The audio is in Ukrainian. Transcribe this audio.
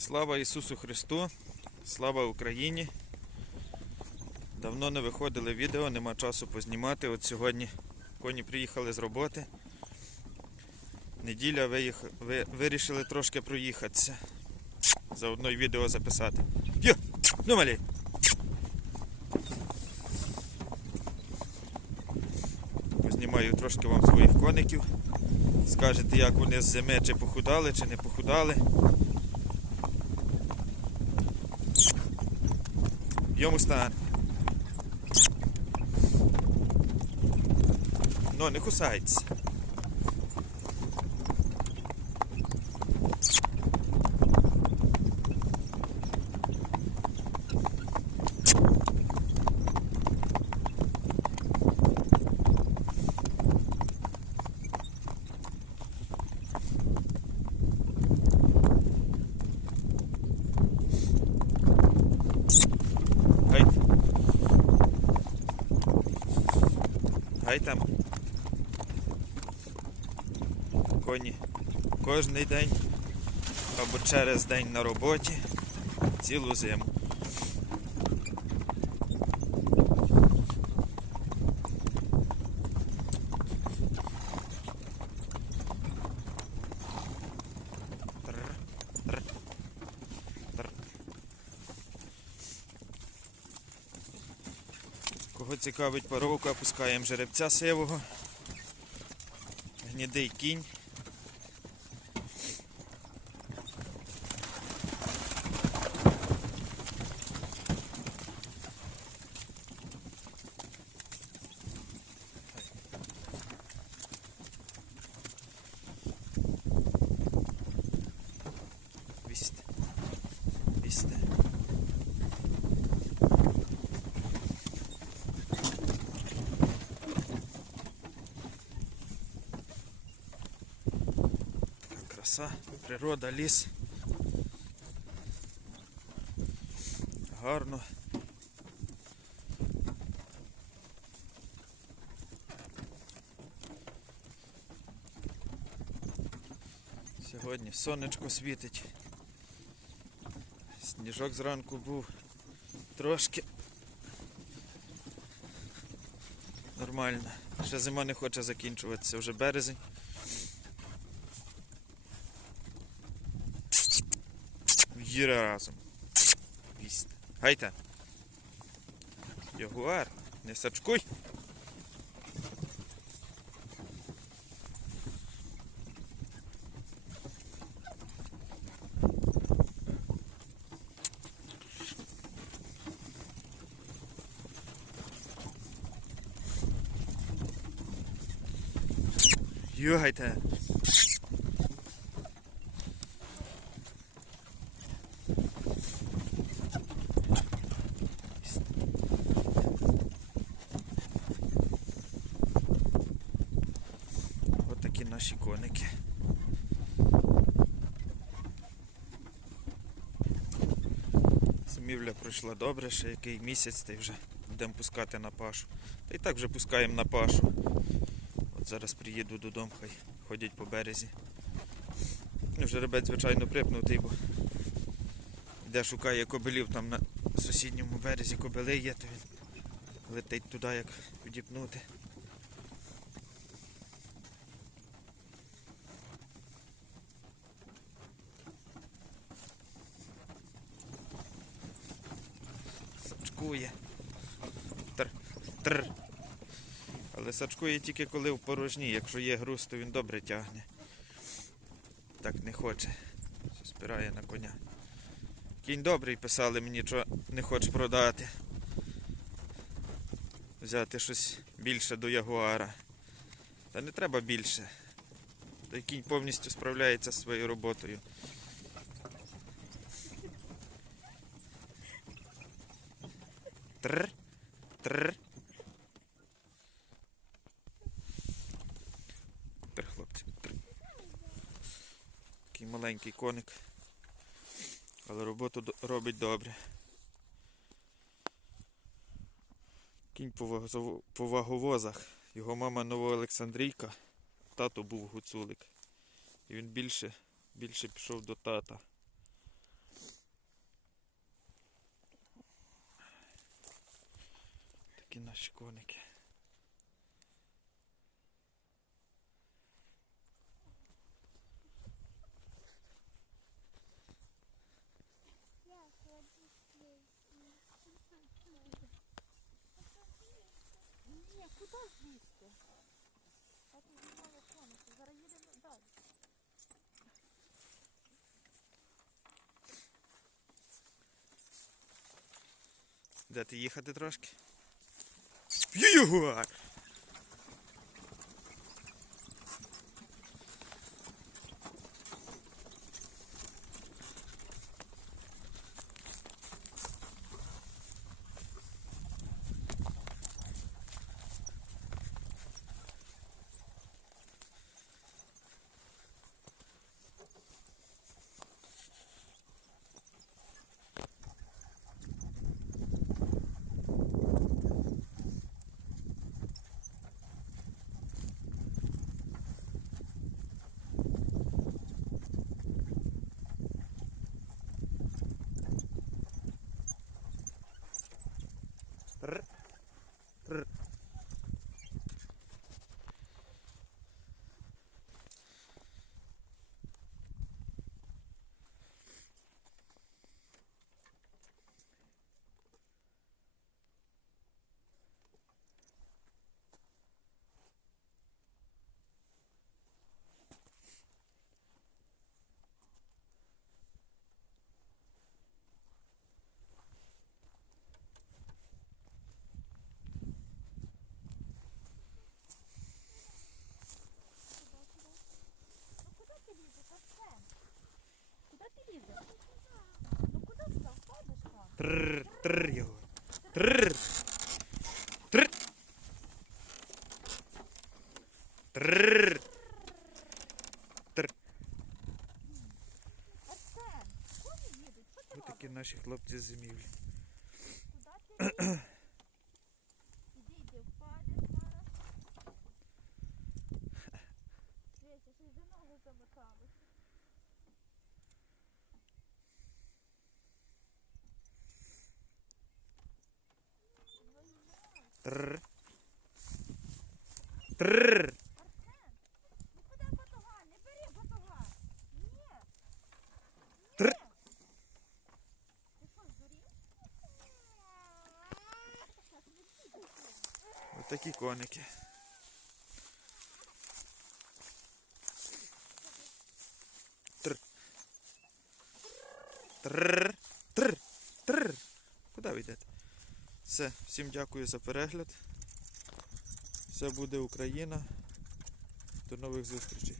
Слава Ісусу Христу! Слава Україні! Давно не виходили відео, нема часу познімати. От сьогодні коні приїхали з роботи. Неділя виїх... ви... вирішили трошки проїхатися. Заодно й відео записати. Йо! Ну малі! Познімаю трошки вам своїх коників. Скажете, як вони з зими, чи похудали, чи не похудали. Jongestaan. Nonne Kusaits. Гай там. Коні кожний день або через день на роботі цілу зиму. Кого цікавить паровок, опускаємо жеребця сивого. Гнідий кінь. Краса, природа, ліс. Гарно. Сьогодні сонечко світить. Сніжок зранку був трошки. Нормально. Ще зима не хоче закінчуватися, вже березень. Їра разом. Вість. Гайте. Ягуар, не сачкуй. Югайте. От такі наші коники. Зимівля пройшла добре, ще який місяць, та й вже будемо пускати на пашу. Та й так вже пускаємо на пашу. От зараз приїду додому, хай ходять по березі. Ну, Жеребець, звичайно, припнутий, бо йде шукає кобилів там на сусідньому березі кобили є, то він летить туди, як підіпнути. Сачкує. Тр, тр. Але сачкує тільки коли в порожні. Якщо є груз, то він добре тягне. Так не хоче. Спирає на коня. Кінь добрий писали мені, що не хоче продати. Взяти щось більше до ягуара. Та не треба більше. Той кінь повністю справляється зі своєю роботою. Тр. Тр. Тр, хлопці. Тр. Такий маленький коник. Але роботу робить добре. Кінь по ваговозах. Його мама Новоолександрійка, тато був гуцулик. І він більше, більше пішов до тата. Такі наші коники. Я хочу здесь. Ні, куди злізти? Так і знімали конику. Зараз їдемо далі. Де ти їхати трошки? you. Ну куди ти там ходиш там? Тр. Тр його. Тр. Тр. Тр. Тр. Арсен, куди їдуть? Що ти Ось такі наші хлопці з зимівлі. Куди ти лізеш? Іди, йди, впадеш зараз. Дивіться, й за ногу замотали. Тр. Тр. Арсен, ну куди батога? Не бери батога. Ні. Тр. Ні. Ти що, здурів? Ось такі коники. Тр. Тр. Тр. Тр. Куди ви йдете? Все, всім дякую за перегляд. Все буде Україна. До нових зустрічей.